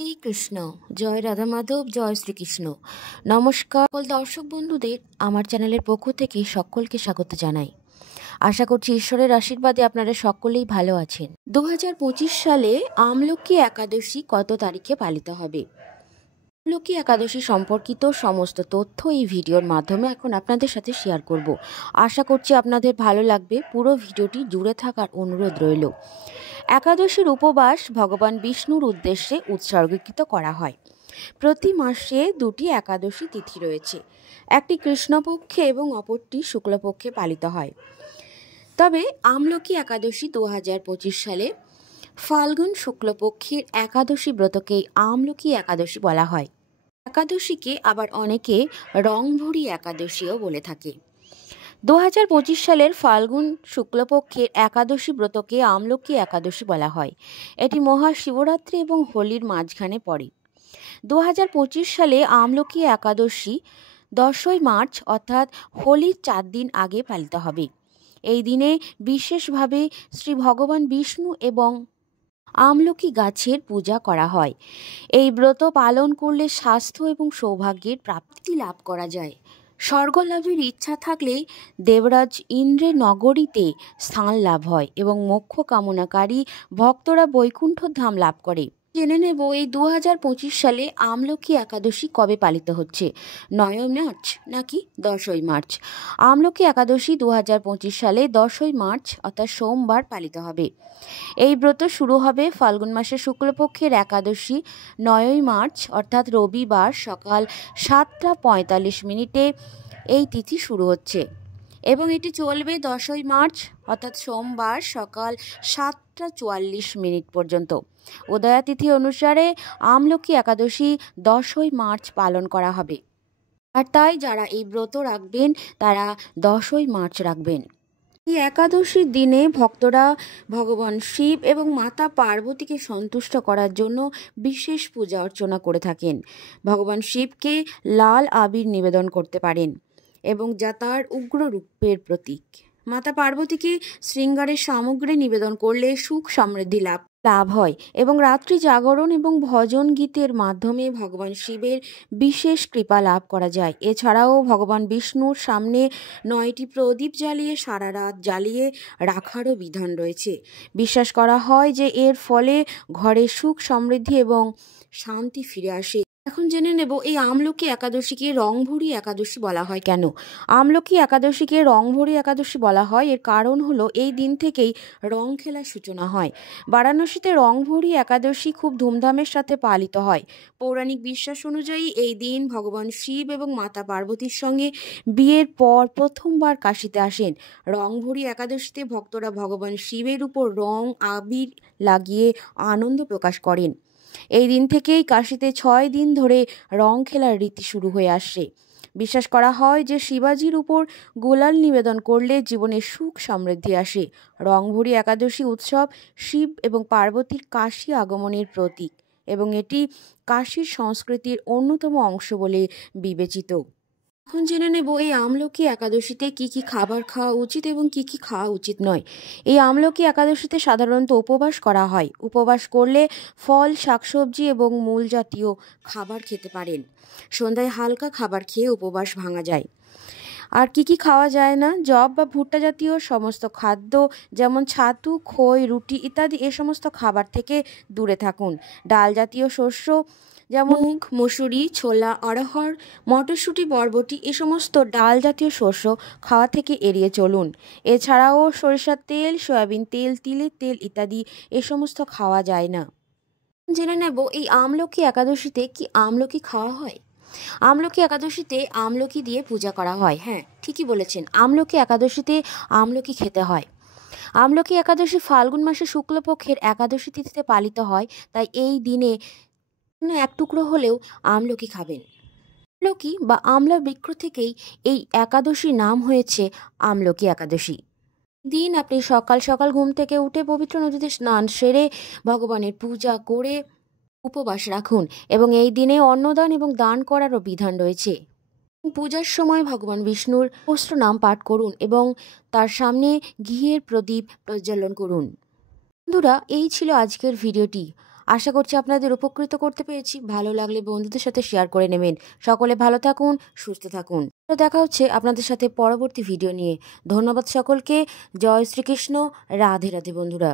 এই কৃষ্ণ জয় রাধা মাধব জয় শ্রীকৃষ্ণ। নমস্কার সকল দর্শক বন্ধুদের আমার চ্যানেলের পক্ষ থেকে সকলকে স্বাগত জানাই। আশা করছি ঈশ্বরের আশীর্বাদে আপনারা সকলেই ভালো আছেন। 2025 সালে আমলকি একাদশী কত তারিখে পালিত হবে? আমলকি একাদশী সম্পর্কিত সমস্ত তথ্য এই ভিডিওর মাধ্যমে এখন আপনাদের সাথে শেয়ার করব। আশা করছি আপনাদের ভালো লাগবে। পুরো ভিডিওটি জুড়ে থাকার অনুরোধ রইল। একাদশীর উপবাস ভগবান বিষ্ণুর উদ্দেশ্যে উৎসর্গীকৃত করা হয়। প্রতি মাসে দুটি একাদশী তিথি রয়েছে, একটি কৃষ্ণপক্ষে এবং অপরটি শুক্লপক্ষে পালিত হয়। তবে আমলকি একাদশী 2025 সালে ফাল্গুন শুক্লপক্ষের একাদশী ব্রতকেই আমলকি একাদশী বলা হয়। একাদশীকে আবার অনেকে রংভরি একাদশীও বলে থাকে। 2025 সালের ফাল্গুন শুক্লপক্ষের একাদশী ব্রতকে আমলকি একাদশী বলা হয়। এটি মহাশিবরাত্রি এবং হোলির মাঝখানে পড়ে। 2025 সালে আমলকি একাদশী 10ই মার্চ অর্থাৎ হোলির 4 দিন আগে পালিত হবে। এই দিনে বিশেষভাবে শ্রী ভগবান বিষ্ণু এবং আমলকি গাছের পূজা করা হয়। এই ব্রত পালন করলে স্বাস্থ্য এবং সৌভাগ্যের প্রাপ্তি লাভ করা যায়। স্বর্গলাভের ইচ্ছা থাকলে দেবরাজ ইন্দ্রের নগরীতে স্থান লাভ হয় এবং মোক্ষ কামনাকারী ভক্তরা বৈকুণ্ঠ ধাম লাভ করে। জেনে নেব এই 2025 সালে আমলকি একাদশী কবে পালিত হচ্ছে, 9ই মার্চ নাকি 10ই মার্চ? আমলকি একাদশী 2025 সালে 10ই মার্চ অর্থাৎ সোমবার পালিত হবে। এই ব্রত শুরু হবে ফাল্গুন মাসের শুক্লপক্ষের একাদশী 9ই মার্চ অর্থাৎ রবিবার সকাল 7টা 45 এই তিথি শুরু হচ্ছে এবং এটি চলবে 10ই মার্চ অর্থাৎ সোমবার সকাল 7টা 44 পর্যন্ত। উদয়া তিথি অনুসারে আমলকি একাদশী 10ই মার্চ পালন করা হবে, আর তাই যারা এই ব্রত রাখবেন তারা 10ই মার্চ রাখবেন। এই একাদশীর দিনে ভক্তরা ভগবান শিব এবং মাতা পার্বতীকে সন্তুষ্ট করার জন্য বিশেষ পূজা অর্চনা করে থাকেন। ভগবান শিবকে লাল আবির নিবেদন করতে পারেন এবং যা তার উগ্র রূপের প্রতীক। মাতা পার্বতীকে শৃঙ্গারের সামগ্রী নিবেদন করলে সুখ সমৃদ্ধি লাভ হয় এবং রাত্রি জাগরণ এবং ভজন গীতের মাধ্যমে ভগবান শিবের বিশেষ কৃপা লাভ করা যায়। এছাড়াও ভগবান বিষ্ণুর সামনে 9টি প্রদীপ জ্বালিয়ে সারা রাত জ্বালিয়ে রাখারও বিধান রয়েছে। বিশ্বাস করা হয় যে এর ফলে ঘরে সুখ সমৃদ্ধি এবং শান্তি ফিরে আসে। এখন জেনে নেব এই আমলকি একাদশীকে রংভরি একাদশী বলা হয় কেন। আমলকি একাদশীকে রংভরি একাদশী বলা হয় এর কারণ হলো এই দিন থেকেই রং খেলার সূচনা হয়। বারাণসীতে রংভরি একাদশী খুব ধুমধামের সাথে পালিত হয়। পৌরাণিক বিশ্বাস অনুযায়ী এই দিন ভগবান শিব এবং মাতা পার্বতীর সঙ্গে বিয়ের পর প্রথমবার কাশীতে আসেন। রংভরি একাদশীতে ভক্তরা ভগবান শিবের উপর রং আবির লাগিয়ে আনন্দ প্রকাশ করেন। এই দিন থেকেই কাশীতে 6 দিন ধরে রং খেলার রীতি শুরু হয়ে আসছে। বিশ্বাস করা হয় যে শিবাজির উপর গোলাল নিবেদন করলে জীবনে সুখ সমৃদ্ধি আসে। রংভরি একাদশী উৎসব শিব এবং পার্বতীর কাশী আগমনের প্রতীক এবং এটি কাশীর সংস্কৃতির অন্যতম অংশ বলে বিবেচিত। এখন জেনে নেব এই আমলকি একাদশীতে কি কি খাবার খাওয়া উচিত এবং কি কি খাওয়া উচিত নয়। এই আমলকি একাদশীতে সাধারণত উপবাস করা হয়। উপবাস করলে ফল, শাকসবজি এবং মূল জাতীয় খাবার খেতে পারেন। সন্ধ্যায় হালকা খাবার খেয়ে উপবাস ভাঙা যায়। আর কি কি খাওয়া যায় না? জব বা ভুট্টা জাতীয় সমস্ত খাদ্য যেমন ছাতু, খই, রুটি ইত্যাদি এ সমস্ত খাবার থেকে দূরে থাকুন। ডাল জাতীয় শস্য যেমন মুগ, মসুরি, ছোলা, অড়হর, মটরশুঁটি, বরবটি এ সমস্ত ডাল জাতীয় শস্য খাওয়া থেকে এড়িয়ে চলুন। এছাড়াও সরিষার তেল, সয়াবিন তেল, তিলের তেল ইত্যাদি এ সমস্ত খাওয়া যায় না। জেনে নেব এই আমলকি একাদশীতে কি আমলকি খাওয়া হয়। আমলকি একাদশীতে আমলকি দিয়ে পূজা করা হয়। হ্যাঁ, ঠিকই বলেছেন, আমলকি একাদশীতে আমলকি খেতে হয়। আমলকি একাদশী ফাল্গুন মাসের শুক্লপক্ষের একাদশী তিথিতে পালিত হয়, তাই এই দিনে এক টুকরো হলেও আমলকি খাবেন। আমলকি বা আমলা বৃক্ষ থেকেই এই একাদশীর নাম হয়েছে আমলকি একাদশী। দিন আপনি সকাল সকাল ঘুম থেকে উঠে পবিত্র নদীতে স্নান সেরে ভগবানের পূজা করে উপবাস রাখুন এবং এই দিনে অন্নদান এবং দান করারও বিধান রয়েছে। পূজার সময় ভগবান বিষ্ণুর অষ্ট নাম পাঠ করুন এবং তার সামনে ঘিয়ের প্রদীপ প্রজ্বলন করুন। বন্ধুরা, এই ছিল আজকের ভিডিওটি। আশা করছি আপনাদের উপকৃত করতে পেরেছি। ভালো লাগলে বন্ধুদের সাথে শেয়ার করে নেবেন। সকলে ভালো থাকুন, সুস্থ থাকুন। তো দেখা হচ্ছে আপনাদের সাথে পরবর্তী ভিডিও নিয়ে। ধন্যবাদ সকলকে। জয় শ্রীকৃষ্ণ। রাধে রাধে বন্ধুরা।